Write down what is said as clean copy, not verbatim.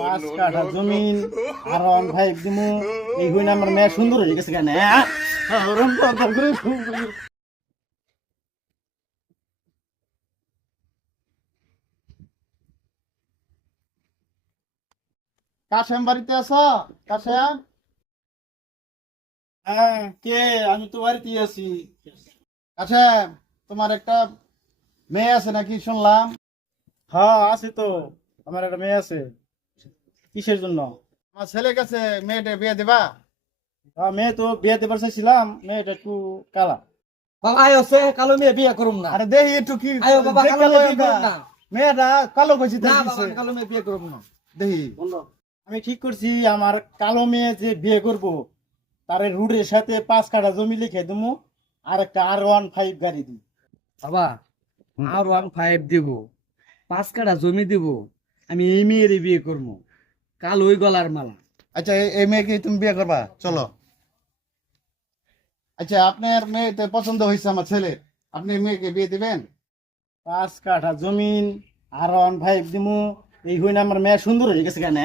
পাঁচ কাঠা জমিন আর ওয়ান ফাইভ দিমু এই হইন আমার মেয়ে সুন্দর হয়ে গেছে কেন কাশেম বাড়িতে আছো? কাশেম, হ্যাঁ কে? আমি তো বাড়িতেই আছি। কাশেম, তোমার একটা মেয়ে আছে নাকি শুনলাম? হ্যাঁ আছে তো, আমার একটা মেয়ে আছে। কিসের জন্য? আমার ছেলের কাছে মেয়েটা বিয়ে দিবা? হ্যাঁ, মেয়ে তো বিয়ে দেবার চাইছিলাম, মেয়েটা একটু কালা। বাবা আয়ো সে কালো মেয়ে বিয়ে করুম না। আরে দেখি একটু কি আয়ো বাবা কালো মেয়ে বিয়ে করুম না। মেয়েটা কালো কইছি না বাবা আমি কালো মেয়ে বিয়ে করুম না। দেখি। আমি ঠিক করছি, আমার কালো মেয়ে যে বিয়ে করব তার রুডের সাথে 5 কাঠা জমি লিখে দেবো, আর একটা R15 গাড়ি দিই। বাবা আর 1.5 দিব, 5 কাঠা জমি দিব, আমি এই মেয়েরই বিয়ে করবো, কালো ওই গলার মালা। আচ্ছা, এই মেয়েকে তুমি বিয়ে করবা? চলো। আচ্ছা, আপনার মেয়েতে পছন্দ হয়েছে আমার ছেলে, আপনি এই মেয়েকে বিয়ে দিবেন? 5 কাঠা জমিন R15 দিমু এই হইন আমার মেয়ে সুন্দর হয়ে গেছে কেন?